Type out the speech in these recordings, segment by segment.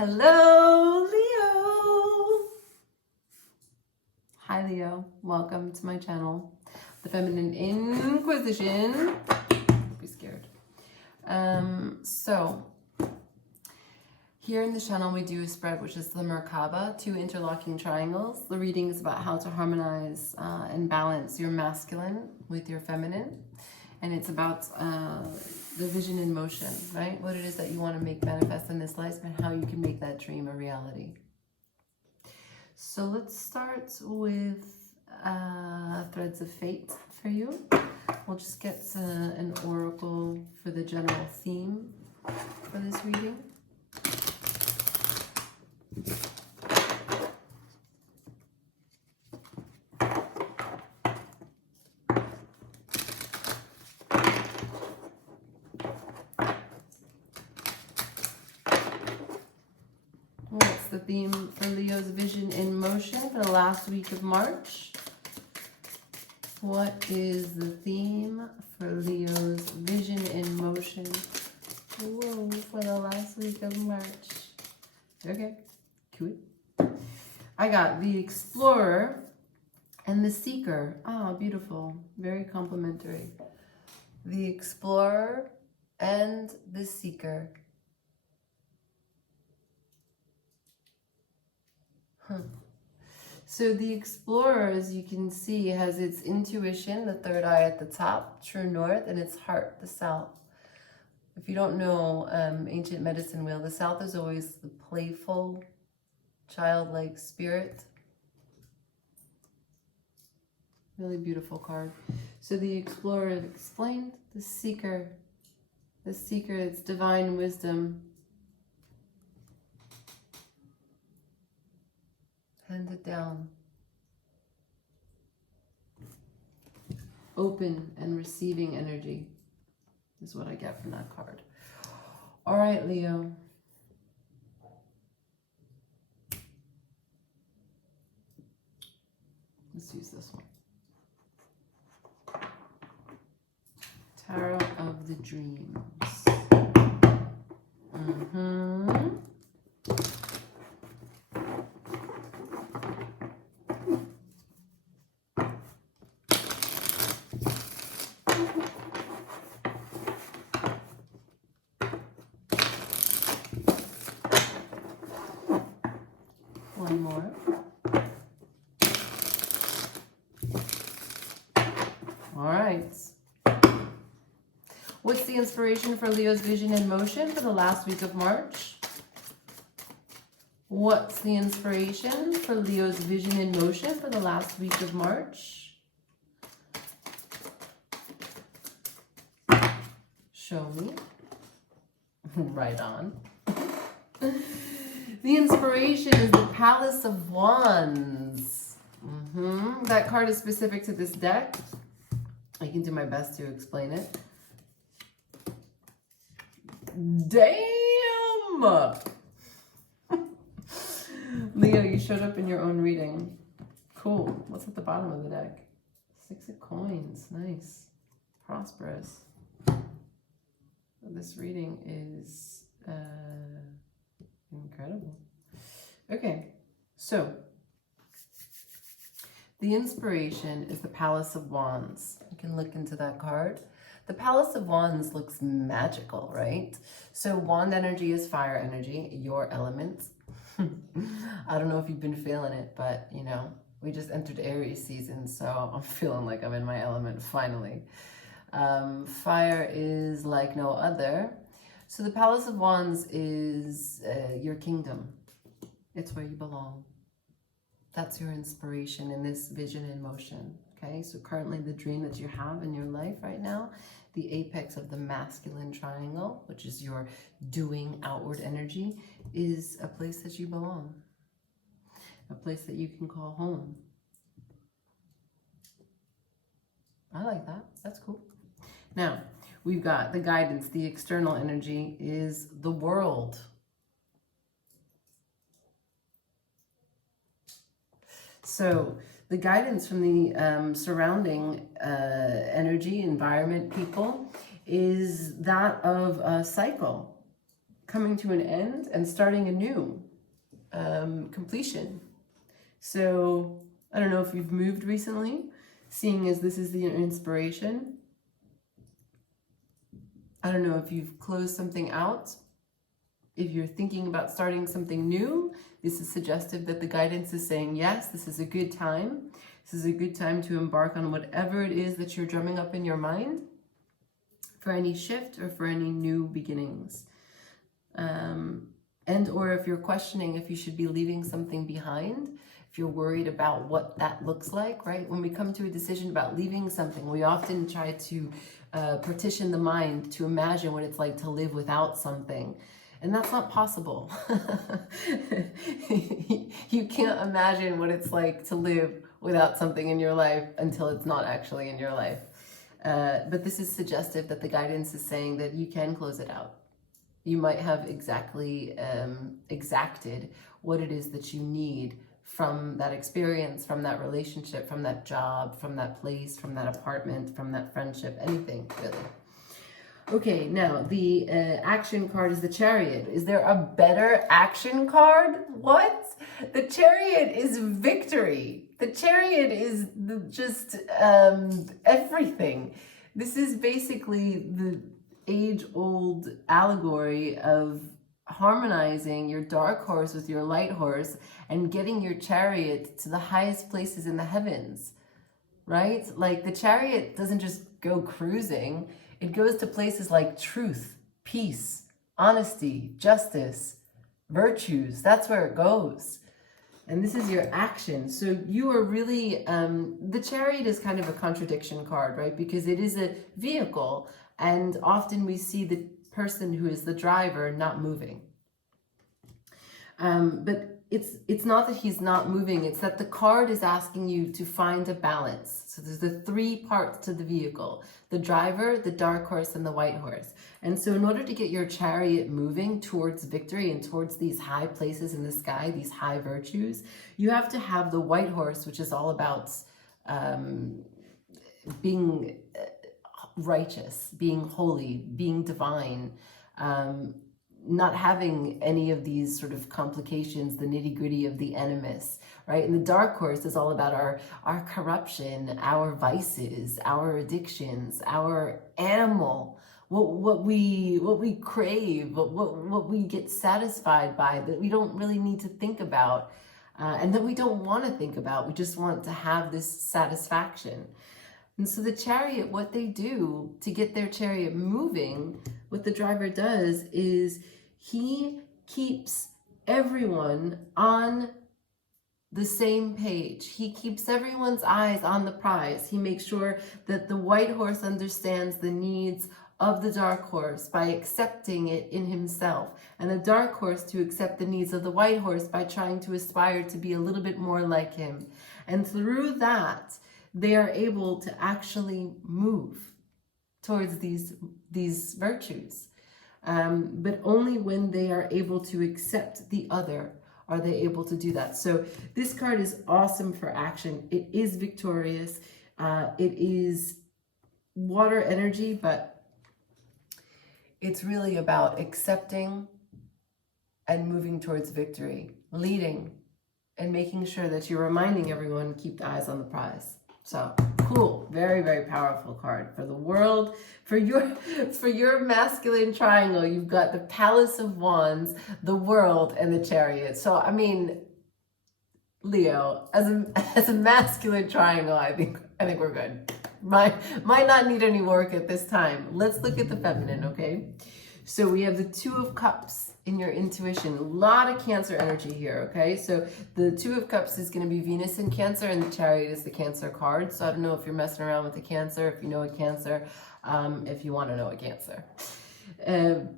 Hello, Leo. Hi, Leo. Welcome to my channel, the Feminine Inquisition. Don't be scared. So here in the channel, we do a spread, which is the Merkaba, 2 interlocking triangles. The reading is about how to harmonize and balance your masculine with your feminine. And it's about the vision in motion, right? What it is that you want to make manifest in this life and how you can make that dream a reality. So let's start with Threads of Fate for you. We'll just get an oracle for the general theme for this reading. What's the theme for Leo's vision in motion for the last week of March? What is the theme for Leo's vision in motion? Whoa, for the last week of March. Okay, cool. I got the Explorer and the Seeker. Ah, beautiful. Very complimentary. The Explorer and the Seeker. So the Explorer, as you can see, has its intuition, the third eye at the top, true north, and its heart, the south. If you don't know ancient medicine wheel, the south is always the playful, childlike spirit. Really beautiful card. So the Explorer is explained. The Seeker, it's divine wisdom. Handed down. Open and receiving energy is what I get from that card. All right, Leo. Let's use this one. Tarot of the Dreams. One more. All right. What's the inspiration for Leo's vision in motion for the last week of March? What's the inspiration for Leo's vision in motion for the last week of March? Show me. Right on. The inspiration is the Palace of Wands. That card is specific to this deck. I can do my best to explain it. Damn! Leo, you showed up in your own reading. Cool. What's at the bottom of the deck? 6 of coins. Nice. Prosperous. This reading is incredible. Okay, so the inspiration is the Palace of Wands. You can look into that card. The Palace of Wands looks magical, right? So wand energy is fire energy, your element. I don't know if you've been feeling it, but you know, we just entered Aries season, so I'm feeling like I'm in my element finally. Fire is like no other. So the Palace of Wands is your kingdom. It's where you belong. That's your inspiration in this vision in motion. Okay, so currently the dream that you have in your life right now, the apex of the masculine triangle, which is your doing outward energy, is a place that you belong. A place that you can call home. I like that. That's cool. Now, we've got the guidance, the external energy is the world. So the guidance from the surrounding energy, environment, people, is that of a cycle. coming to an end and starting anew, completion. So I don't know if you've moved recently, seeing as this is the inspiration. I don't know if you've closed something out. If you're thinking about starting something new, this is suggestive that the guidance is saying, yes, this is a good time. This is a good time to embark on whatever it is that you're drumming up in your mind for any shift or for any new beginnings. And or if you're questioning if you should be leaving something behind, if you're worried about what that looks like, right? When we come to a decision about leaving something, we often try to partition the mind to imagine what it's like to live without something. And that's not possible. You can't imagine what it's like to live without something in your life until it's not actually in your life. But this is suggestive that the guidance is saying that you can close it out. You might have exactly exacted what it is that you need from that experience, from that relationship, from that job, from that place, from that apartment, from that friendship, anything really. Okay, now the action card is the Chariot. Is there a better action card? What? The Chariot is victory. The Chariot is just everything. This is basically the age-old allegory of harmonizing your dark horse with your light horse and getting your chariot to the highest places in the heavens, right? Like the chariot doesn't just go cruising. It goes to places like truth, peace, honesty, justice, virtues. That's where it goes. And this is your action. So you are really, the chariot is kind of a contradiction card, right? Because it is a vehicle, and often we see the person who is the driver not moving. But it's not that he's not moving, it's that the card is asking you to find a balance. So there's the three parts to the vehicle: the driver, the dark horse, and the white horse. And so in order to get your chariot moving towards victory and towards these high places in the sky, these high virtues, you have to have the white horse, which is all about being righteous, being holy, being divine, not having any of these sort of complications, the nitty-gritty of the animus, right? And the dark horse is all about our corruption, our vices, our addictions, our animal, what we crave, what we get satisfied by, that we don't really need to think about, and that we don't want to think about. We just want to have this satisfaction. And so the chariot, what they do to get their chariot moving, what the driver does is he keeps everyone on the same page. He keeps everyone's eyes on the prize. He makes sure that the white horse understands the needs of the dark horse by accepting it in himself, and the dark horse to accept the needs of the white horse by trying to aspire to be a little bit more like him. And through that, they are able to actually move towards these virtues. But only when they are able to accept the other are they able to do that. So this card is awesome for action. It is victorious. It is water energy, but it's really about accepting and moving towards victory, leading, and making sure that you're reminding everyone to keep the eyes on the prize. So cool, very, very powerful card for the world. For your masculine triangle, you've got the Palace of Wands, the World, and the Chariot. So I mean, Leo, as a masculine triangle, I think we're good. Might not need any work at this time. Let's look at the feminine, okay? So we have the Two of Cups in your intuition. A lot of Cancer energy here, okay? So the Two of Cups is going to be Venus in Cancer, and the Chariot is the Cancer card. So I don't know if you're messing around with the Cancer, if you know a Cancer, if you want to know a Cancer.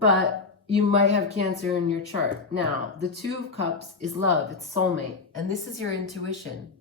But you might have Cancer in your chart. Now, the Two of Cups is love. It's soulmate. And this is your intuition.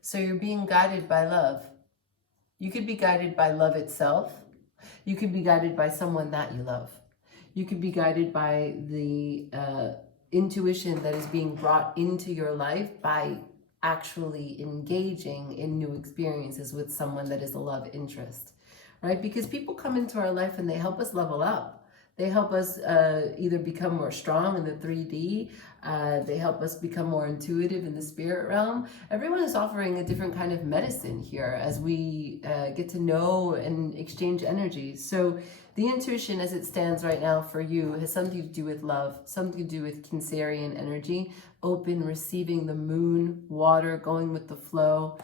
So you're being guided by love. You could be guided by love itself. You could be guided by someone that you love. You could be guided by the intuition that is being brought into your life by actually engaging in new experiences with someone that is a love interest, right? Because people come into our life and they help us level up. They help us either become more strong in the 3D. They help us become more intuitive in the spirit realm. Everyone is offering a different kind of medicine here as we get to know and exchange energy. So the intuition as it stands right now for you has something to do with love, something to do with Cancerian energy, open, receiving the moon, water, going with the flow.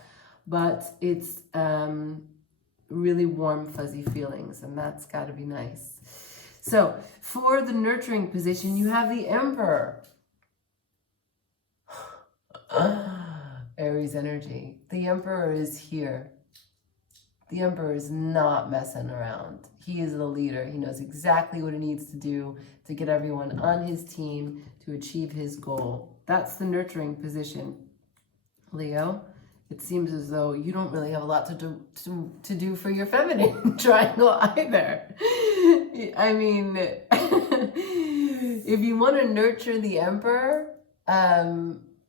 But it's really warm, fuzzy feelings, and that's got to be nice. So for the nurturing position, you have the Emperor. Aries energy. The Emperor is here. The Emperor is not messing around. He is the leader. He knows exactly what he needs to do to get everyone on his team to achieve his goal. That's the nurturing position. Leo, it seems as though you don't really have a lot to do for your feminine triangle either. I mean, if you want to nurture the Emperor,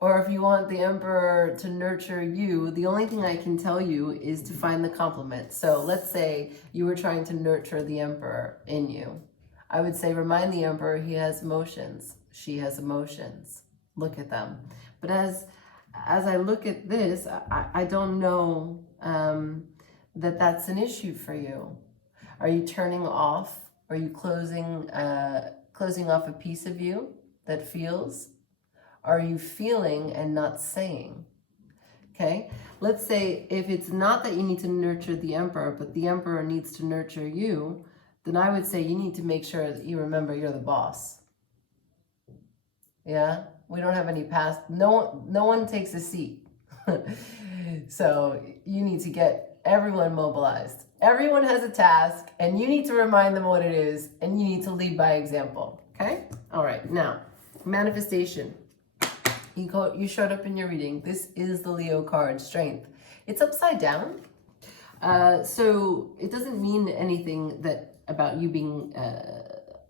or if you want the Emperor to nurture you, the only thing I can tell you is to find the complement. So let's say you were trying to nurture the Emperor in you. I would say remind the Emperor he has emotions. She has emotions. Look at them. But as I look at this, I don't know that that's an issue for you. Are you turning off? Are you closing off a piece of you that feels? Are you feeling and not saying? Okay, let's say if it's not that you need to nurture the Emperor, but the Emperor needs to nurture you, then I would say you need to make sure that you remember you're the boss. Yeah, we don't have any past. No one takes a seat. So you need to get everyone mobilized. Everyone has a task, and you need to remind them what it is, and you need to lead by example. Okay. All right. Now, manifestation. You showed up in your reading. This is the Leo card, strength. It's upside down. So it doesn't mean anything that about you being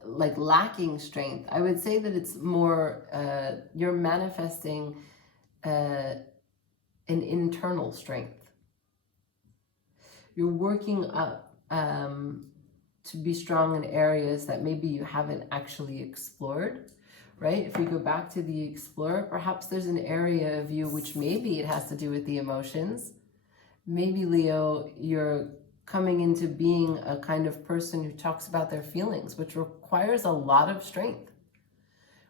like lacking strength. I would say that it's more you're manifesting an internal strength. You're working up to be strong in areas that maybe you haven't actually explored. Right? If we go back to the explorer, perhaps there's an area of you which maybe it has to do with the emotions. Maybe, Leo, you're coming into being a kind of person who talks about their feelings, which requires a lot of strength,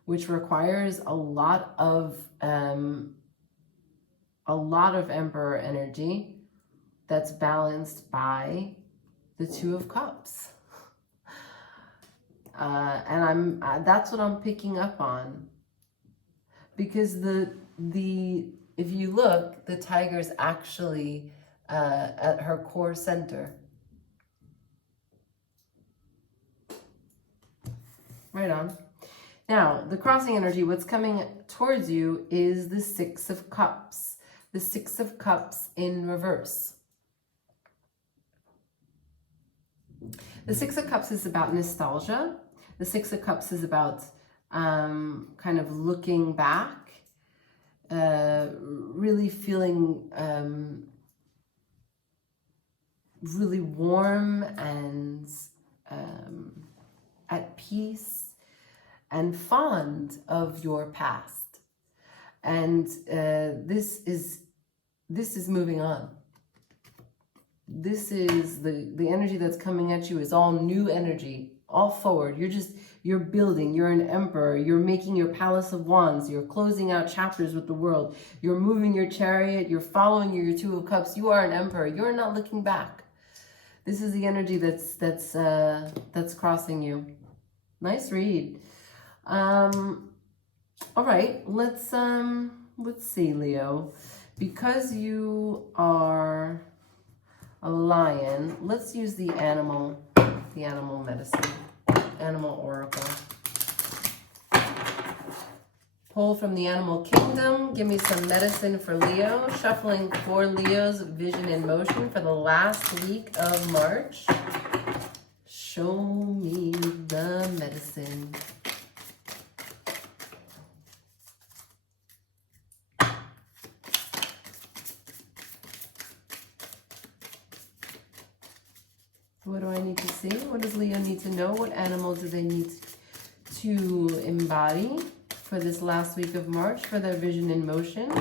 which requires a lot of Emperor energy that's balanced by the Two of Cups. And that's what I'm picking up on, because if you look, the tiger's actually at her core center. Right on. Now, the crossing energy, what's coming towards you is the Six of Cups. The Six of Cups in reverse. The Six of Cups is about nostalgia. The Six of Cups is about kind of looking back, really feeling really warm and at peace and fond of your past. And this is moving on. This is the energy that's coming at you is all new energy. All forward. You're building, you're an Emperor, you're making your Palace of Wands, you're closing out chapters with the world, you're moving your chariot, you're following your Two of Cups, you are an Emperor, you're not looking back. This is the energy that's crossing you. Nice read. All right, let's see, Leo. Because you are a lion, let's use the animal medicine, animal oracle. Pull from the animal kingdom. Give me some medicine for Leo. Shuffling for Leo's vision in motion for the last week of March. Show me the medicine. What do I need to see? What does Leo need to know? What animal do they need to embody for this last week of March for their vision in motion?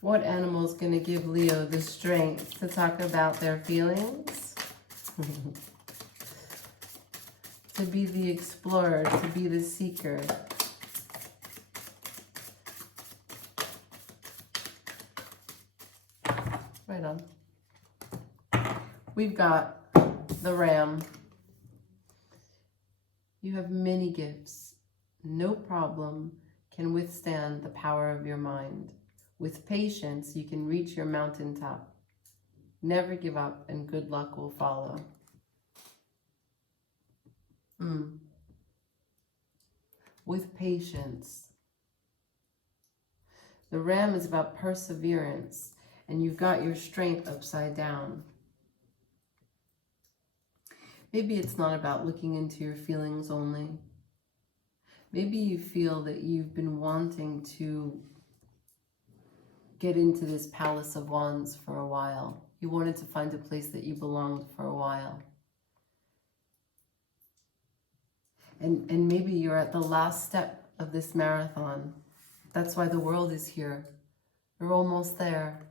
What animal is going to give Leo the strength to talk about their feelings? To be the explorer, to be the seeker. Right on. We've got the Ram. You have many gifts. No problem can withstand the power of your mind. With patience, you can reach your mountaintop. Never give up and good luck will follow. With patience. The Ram is about perseverance, and you've got your strength upside down. Maybe it's not about looking into your feelings only. Maybe you feel that you've been wanting to get into this Palace of Wands for a while. You wanted to find a place that you belonged for a while. And maybe you're at the last step of this marathon. That's why the world is here. You're almost there.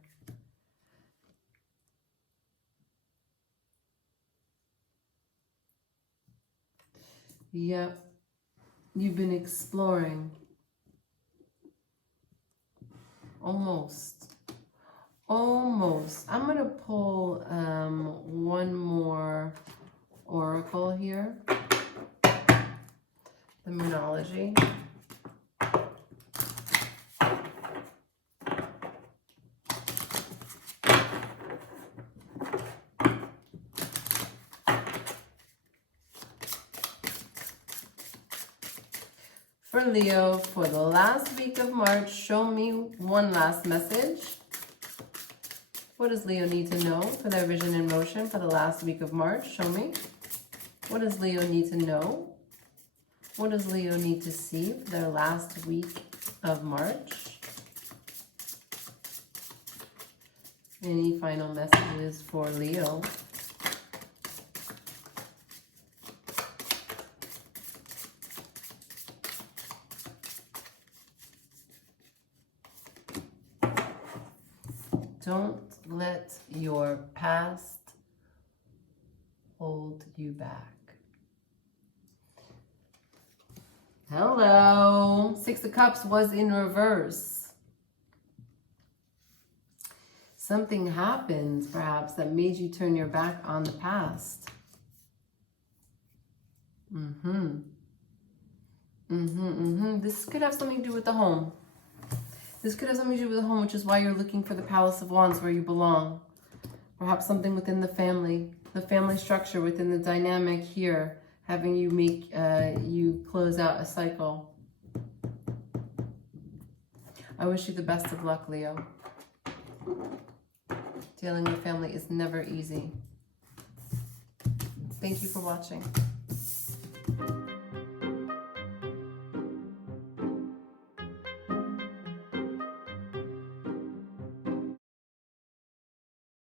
Yep. You've been exploring. Almost. Almost. I'm going to pull one more oracle here. The Moonology. For Leo, for the last week of March, show me one last message. What does Leo need to know for their vision in motion for the last week of March? Show me. What does Leo need to know? What does Leo need to see for their last week of March? Any final messages for Leo? Don't let your past hold you back. Hello. Six of Cups was in reverse. Something happened, perhaps, that made you turn your back on the past. This could have something to do with the home. This could have something to do with the home, which is why you're looking for the Palace of Wands where you belong. Perhaps something within the family structure, within the dynamic here, having you make, you close out a cycle. I wish you the best of luck, Leo. Dealing with family is never easy. Thank you for watching.